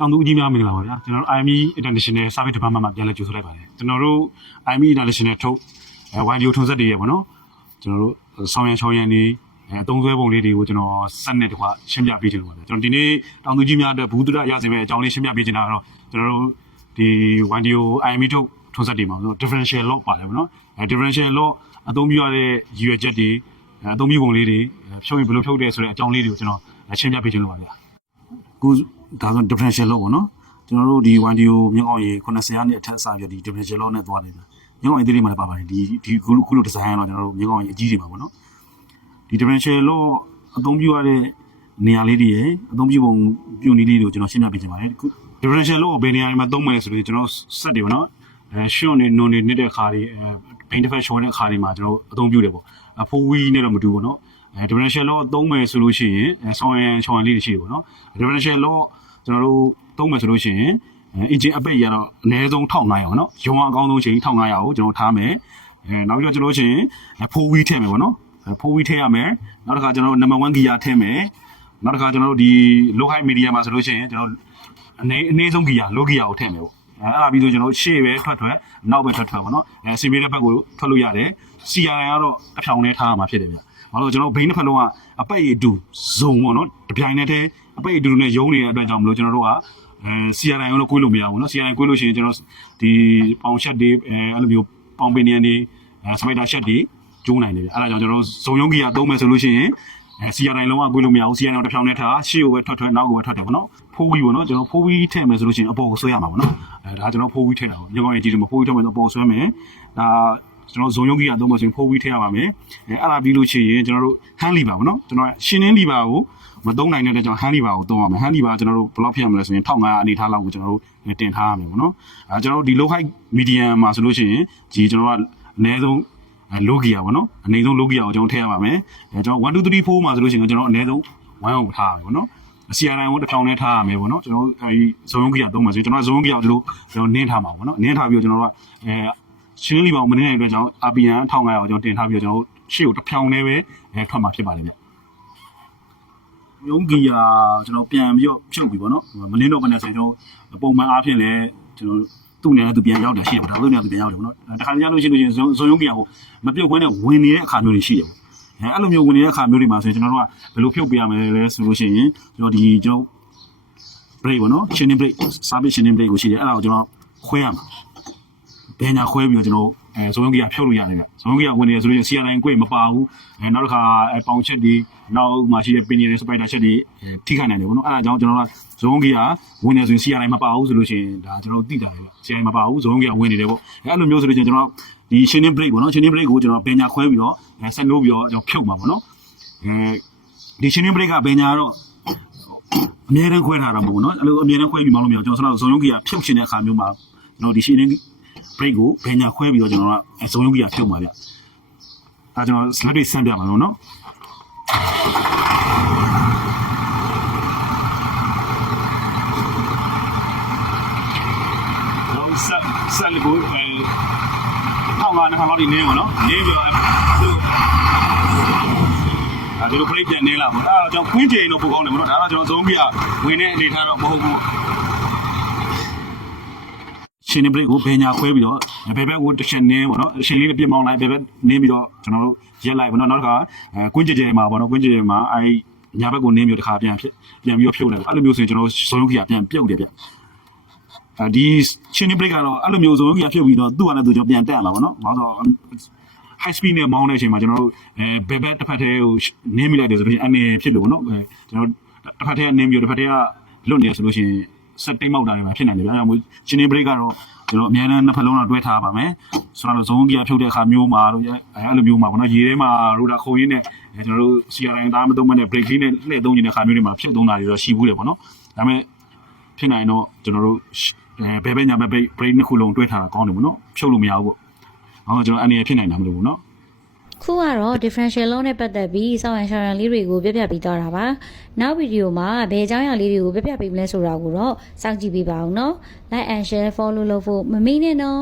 တောင်သူအကြီးများမင်္ဂလာပါဗျာကျွန်တော်တို့ IME International Service Department မှာပြန်လဲကြိုဆိုလိုက်ပါတယ်ကျွန်တော်တို့ IME International ထုတ်YDO ထုံစက်တွေရပေါ့နော်ကျွန်တော်တို့ဆောင်းရံချောင်းရံနေအသုံးဆွဲပုံလေးတွေကိုကျွန်တော်စက်နဲ့တကွရှင်းပြပေးချင်လို့ပါဗျာကျွန်တော်ဒီနေ့တောင်သူကြီးများအတွက်ဘူးတုဒရရစေမဲ့အကြောင်းလေးရှင်းပြပေးချင်တာကတော့ကျွန်တော်တို့ဒီ YDO IME ထုတ်ထုံစက်တွေမှာပေါ့နော် differential lock ပါတယ်ပေါ့နော်differential lock အသုံးပြုရတဲ့ရည်ရွယ်ချက်တွေအသုံးပြုပုံလေးတွေဖြုတ်ရင်ဘယ်လိုဖြုတ်တယ်ဆိုတဲ့အကြောင်းလေးတွေကိုကျွန်တော်ရှင်းပြပေးချင်လို့ပါဗျာခုဒါဆို differential lock ပေါ့နော်ကျွန်တော်တို့ဒီ YDO မြင်းကောင်းရေ90ရာနဲ့အထက်အစပြဒီ differential lock နဲ့သွားနေတာမြင်းကောင်းရေသေးလေးမှာလည်းပါပါတယ်ဒီခုလို design ကတော့ကျွန်တော်တို့မြင်းကောင်းရေအကြီးတွေပါပေါ့နော်ဒီ differential lock အသုံးပြုရတဲ့နေရာလေးတွေရဲ့အသုံးပြုပုံပြုနည်းလေးတွေကိုကျွန်တော်ရှင်းပြပေးချင်ပါတယ်ခု differential lock ကိုဘယ်နေရာတွေမှာသုံးမလဲဆိုတော့ကျွန်တော်စက်တွေပေါ့နော်ရှွန့်နေနုံနေနေတဲ့အခါတွေဘိန်းတစ်ဖက်ရှောင်းတဲ့အခါတွေမှာကျွန်တော်အသုံးပြုတယ်ပေါ့ဖိုးဝီးနဲ့တော့မတူဘူးပေါ့နော်differential lock သုံးမယ်ဆိုလို့ရှိရင်ဆောင်းရံချောင်းရံလေးတွေရှိတယ်ပေါ့နော် differential lock ကျွန်တော်တို့သုံးမယ်ဆိုလို့ရှိရင် engine အပိတ်ရတော့အနည်းဆုံး1500ပေါ့နော်ရုံအကောင်းဆုံးချိန်1500ကိုကျွန်တော်ထားမယ်နောက်ပြီးတော့ကျွန်တော်ရှင်ဖိုးဝီးထည့်မယ်ပေါ့နော်ဖိုးဝီးထည့်ရမယ်နောက်တစ်ခါကျွန်တော်တို့ number 1 gear ထည့်မယ်နောက်တစ်ခါကျွန်တော်တို့ဒီ low high medium မှာဆိုလို့ရှိရင်ကျွန်တော်အနည်းဆုံး gear low gear ကိုထည့်မယ်ပေါ့အဲ့ဒါပြီးတော့ကျွန်တော်ရှေ့ပဲထွက်နောက်ပဲထွက်ပေါ့နော်စီမီတဲ့ဘက်ကိုထွက်လို့ရတယ် CRI ကတော့အဖြောင်နဲ့ထားရမှာဖြစ်တယ်ဗျဘာလို့ကျွန်တော်ဘိန်းတစ်ဖက်လုံးကအပိတ်အတူဇုံပေါ့နော်တပြိုင်နက်တည်းအပိတ်အတူနဲ့ရုံးနေတဲ့အတွက်ကြောင့်မလို့ကျွန်တော်တို့ကCRI ကိုလည်းကွေးလို့မရဘူးနော် CRI ကွေးလို့ရှိရင်ကျွန်တော်ဒီပေါင်ရှက်တွေအဲ့လိုမျိုးပေါင်ပင်နေတွေစပိုက်တာရှက်တွေကျိုးနိုင်တယ်ဗျအဲ့ဒါကြောင့်ကျွန်တော်ဇုံရုံးကြီးကသုံးမယ်ဆိုလို့ရှိရင်CRI လုံးဝကွေးလို့မရဘူး CRI ကိုတစ်ဖြောင်နဲ့ထားရှေ့ကိုပဲထွက်နောက်ကိုပဲထွက်တယ်ပေါ့နော်ဖိုးဝီပေါ့နော်ကျွန်တော်ဖိုးဝီထည့်မယ်ဆိုလို့ရှိရင်အပေါ်ကိုဆွဲရမှာပေါ့နော်ဒါကျွန်တော်ဖိုးဝီထည့်တာပေါ့ညောင်းရည်ကြီးတယ်မဖိုးဝီထည့်မယ်ဆိုအပေါ်ဆွဲမယ်ဒါကျွန်တော်ဇုံရုံးကြီးကသုံးမယ်ဆိုရင်ဖိုးဝီထည့်ရပါမယ်အဲ့ဒါပြီးလို့ရှိရင်ကျွန်တော်တို့ဟန်းလီပါပေါ့နော်ကျွန်တော်ရှင်းနှင်းလီပါကိုမသုံးနိုင်တဲ့အတွက်ကြောင့်ဟန်းလီပါကိုသုံးရမယ်ဟန်းလီပါကျွန်တော်တို့ဘယ်လောက်ဖြစ်ရမလဲဆိုရင်1500အနေထားလောက်ကိုကျွန်တော်တို့တင်ထားရမယ်ပေါ့နော်ကျွန်တော်တို့ဒီ low height medium မှာဆိုလို့ရှိရင်ဒီကျွန်တော်ကအနည်းဆုံးlow gear ပေါ့နော်အနည်းဆုံး low gear ကိုကျွန်တော်ထည့်ရပါမယ်ကျွန်တော်1 2 3 4မှာဆိုလို့ရှိရင်ကျွန်တော်အနည်းဆုံး1ကိုထားရမယ်ပေါ့နော်CRI ကိုတစ်ဖြောင်နဲ့ထားရမယ်ပေါ့နော်ကျွန်တော်အဲဒီဇုံရုံးကြီးကသုံးမယ်ဆိုကျွန်တော်ဇုံရုံးကြီးကိုကျွန်တော်နင်းထားမှာပေါ့နော်နင်းထားပြီးတော့ကျွန်တော်တို့ကရှင်းလီပါမနင်းတဲ့အတွက်ကြောင့် RPM 1500ကိုကျွန်တော်တင်ထားပြီးတော့ကျွန်တော်ရှေ့ကိုတစ်ဖြောင်နဲ့ပဲထွက်မှာဖြစ်ပါတယ်ဗျရုံးကြီးကကျွန်တော်ပြန်ပြီးတော့ဖြုတ်ပြီးပေါ့နော်မနင်းတော့ဘယ်နဲ့ဆိုရင်ကျွန်တော်ပုံမှန်အားဖြင့်လည်းကျွန်တော်သူ့နေနဲ့သူပြန်ရောက်တယ်ရှိတယ်ဒါဆိုရင်သူပြန်ရောက်တယ်ပေါ့နော်တခါတည်းလို့ရှိလို့ရှင်ဇုံရုံးကြီးကဟိုမပြုတ်ခွဲနဲ့ဝင်နေတဲ့အခါမျိုးတွေရှိတယ်အဲ့လိုမျိုးဝင်နေတဲ့အခါမျိုးတွေမှာဆိုရင်ကျွန်တော်တို့ကဘယ်လိုဖြုတ်ပေးရမလဲဆိုလို့ရှိရင်ကျွန်တော်ကျွန်တော် brake ပေါ့နော် shifting brake service shifting brake ကိုရှိတယ်အဲ့ဒါကိုကျွန်တော်ခွဲရမှာဘယ်ညာခွဲပြီးတော့ကျွန်တော်ဇုံရုံးကြီးကဖြုတ်လို့ရတယ်ဗျဇုံရုံးကြီးကဝင်နေတယ်ဆိုလို့ရှိရင် CRI ကိုမပါဘူးနောက်တစ်ခါပေါင်ချက်တွေနောက်မှာရှိတဲ့ pin တွေ spider ချက်တွေထိခိုက်နိုင်တယ်ပေါ့နော်အဲ့ဒါကြောင့်ကျွန်တော်ကဇုံရုံးကြီးကဝင်နေဆိုရင် CRI မပါဘူးဆိုလို့ရှိရင်ဒါကျွန်တော်သိတာလေဗျ CRI မပါဘူးဇုံရုံးကြီးကဝင်နေတယ်ပေါ့အဲ့လိုမျိုးဆိုလို့ရှိရင်ကျွန်တော်ဒီ shifting brake ပေါ့နော် shifting brake ကိုကျွန်တော်ဘယ်ညာခွဲပြီးတော့ဆက်နိုးပြီးတော့ကျွန်တော်ဖြုတ်မှာပေါ့နော်ဒီ shifting brake ကဘယ်ညာတော့အများနဲ့ခွဲထားတာမဟုတ်ဘူးเนาะအဲ့လိုအများနဲ့ခွဲပြီးမောင်းလို့မရအောင်ကျွန်တော်ဇုံရုံးကြီးကဖြုတ်ရှင်တဲ့အခါမျိုးမှာကျွန်တော်ဒီ shifting brake ကိုဘယ်ညာခွဲပြီးတော့ကျွန်တော်ကဇုံရုံးကြီးကဖြုတ်မှာဗျဒါကျွန်တော် slide တွေဆန့်ပြမှာလို့เนาะဆက်လို့ထောင်းလာနေခါလောက်ဒီနေပါเนาะနေပြီးတော့ဒီလို break ပြန်နေလာမှာအဲ့တော့ကျွန်တော်ခွင်းကျင်လို့ပို့ကောင်းတယ်မဟုတ်တော့ဒါတော့ကျွန်တော်ဇုံးကြီးကဝင်တဲ့အနေထားတော့မဟုတ်ဘူးရှင်းနေ break ကိုဘယ်ညာခွဲပြီးတော့ဘယ်ဘက်ကိုတစ်ချက်နင်းပေါ့နော်ရှင်းလေးနဲ့ပြစ်မောင်းလိုက်ဘယ်ဘက်နင်းပြီးတော့ကျွန်တော်တို့ရက်လိုက်ပေါ့နော်နောက်တစ်ခါကွင်းကျင်မှာပေါ့နော်ကွင်းကျင်မှာအဲဒီညာဘက်ကိုနင်းပြီးတော့တစ်ခါပြန်ပြီးတော့ဖြုတ်လိုက်အဲ့လိုမျိုးဆိုရင်ကျွန်တော်ဇုံးကြီးကပြန်ပြုတ်တယ်ဗျဒီရှင်းနေ break ကတော့အဲ့လိုမျိုးဇုံးကြီးကဖြုတ်ပြီးတော့သူ့ဟာနဲ့သူကျွန်တော်ပြန်တက်ရမှာပေါ့နော်ဘာလို့high speed နဲ့မောင်းတဲ့အချိန်မှာကျွန်တော်တို့ဘယ်ဘက်တစ်ဖက်တည်းကိုနင်းမိလိုက်တယ်ဆိုလို့ရှိရင်အနေဖြစ်လို့ပေါ့နော်ကျွန်တော်တစ်ဖက်တည်းကနင်းပြီးတော့တစ်ဖက်တည်းကလွတ်နေဆိုလို့ရှိရင်ဆက်တိတ်မောက်တာတွေမှာဖြစ်နိုင်တယ်ဗျာအဲ့ဒါမျိုးရှင်းနေ break ကတော့ကျွန်တော်အများနဲ့နှစ်ဖက်လုံးတော့တွဲထားပါမယ်ဆိုတော့ဇုံးကြီးဖြုတ်တဲ့အခါမျိုးမှာတော့အဲ့လိုမျိုးမှာပေါ့နော်ရေထဲမှာရိုတာခုံရင်းနဲ့ကျွန်တော်တို့ CRI သားမသုံးမနဲ့ break လေးနဲ့လှည့်သုံးနေတဲ့အခါမျိုးတွေမှာဖြုတ်သုံးတာတွေတော့ရှိဘူးတယ်ပေါ့နော်ဒါပေမဲ့ဖြစ်နိုင်တော့ကျွန်တော်တို့ဘယ်ညာဘက် break နှစ်ခုလုံးတွဲထားတာကောင်းတယ်ပေါ့နော်ဖြုတ်လို့မရဘူးပေါ့ကျွန်တော်အနေနဲ့ဖြစ်နိုင်တာမလို့ဘူးเนาะခုကတော့ differential lock နဲ့ပတ်သက်ပြီးစောင့်ရန်ရှာရန်လေးတွေကိုပြပြပေးသွားတာပါနောက်ဗီဒီယိုမှာဘယ်အကြောင်းအရာလေးတွေကိုပြပြပေးမလဲဆိုတာကိုတော့စောင့်ကြည့်ပေးပါအောင်เนาะ like and share follow လုပ်ဖို့မမေ့နဲ့နော်